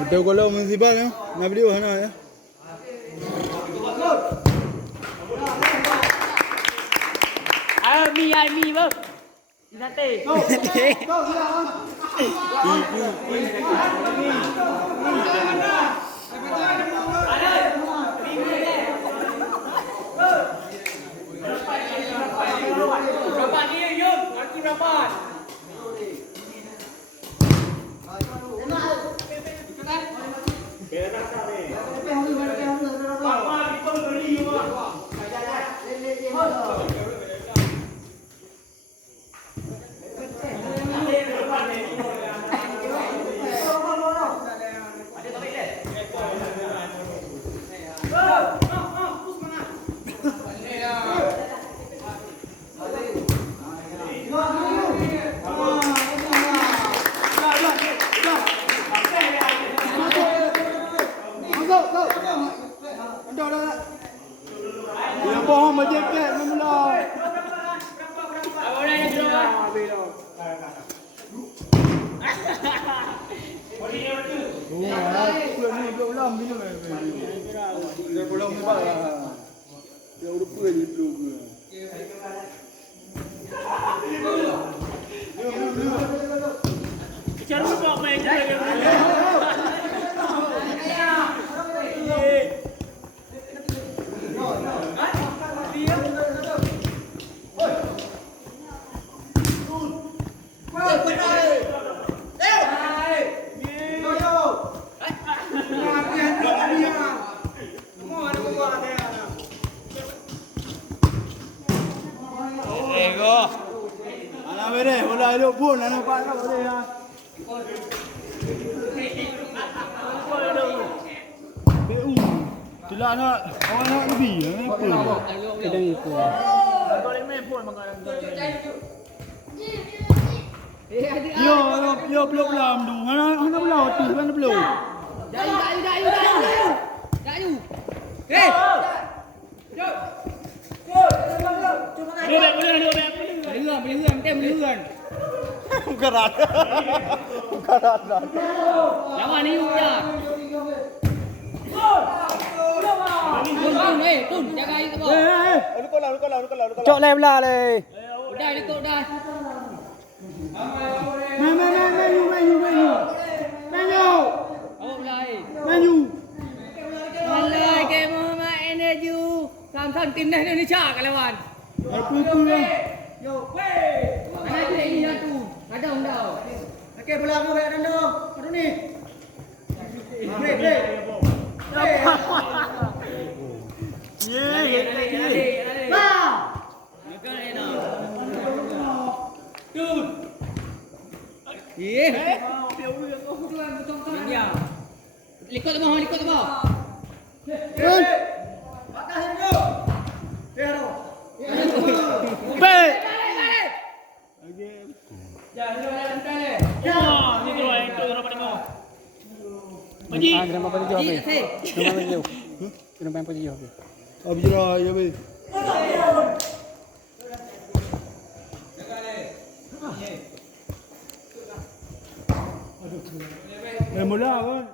Hotel Kolau Municipal ya, nak video sana ya. Mi bang. Nanti. Berapa ni Yum? Nanti berapa? bohong macam kat mula. Bola yang dua. Ulang bila dia pulang ni bah. Dia lupa dia lupa. Cara lupa main je. Anak bere, bola elok pun anak pak tak boleh ah. BU. Tidak nak orang nak lebih apa? Kedai itu. Boleh main pun makan. Yo belum tu. Mana belau tu kan belum. Dayu. Eh. Boleh. Bukan rata. Lawan ni udah. Tun, jaga air ke bawah. Cok lai belah lai. Udah, ikut dah. Menu. Awak belah air. Menu. Alai ke Muhammad Energy. Samsung timnas Indonesia kat lawan. Apa lah. Mana tu ini dah tu. Ada dah. Okey, bola aku baik Rando. Aduh ni. Break. Likut ke bawah. Atas Rando. Rando. Baik. Ni tu yang tu orang tengok. Pergi. Abi jera ya be. Mula kan.